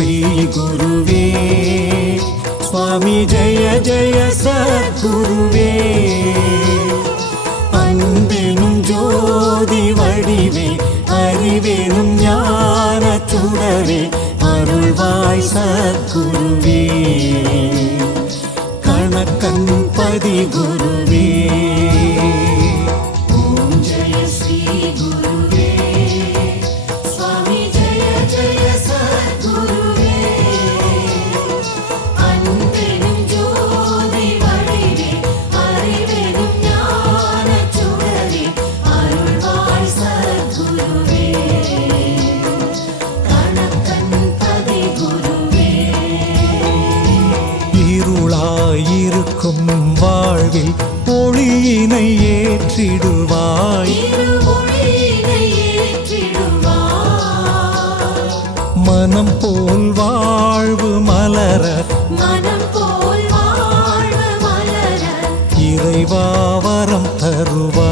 ஸ்ரீ குருவே சுவாமி ஜெய ஜெய சத்குருவே அன்பெனும் ஜோதி வடிவே அறிவெனும் ஞான சுடரே அருள்வாய் சத்குருவே கணக்கன் பதி குருவே ஓம் ஜெய ஸ்ரீ குருவே சுவாமி ஜெய ஜெய சத்குருவே அன்பெனும் ஜோதி வடிவே அறிவெனும் ஞான சுடரே அருள்வாய் சத்குருவே கணக்கன் பதி குருவே இருளாயிருக்கும் வாழ்வில் ஒளியினை ஏற்றிடுவாய் மனம் போல் வாழ்வு மலர இறைவா வரம் தருவாய்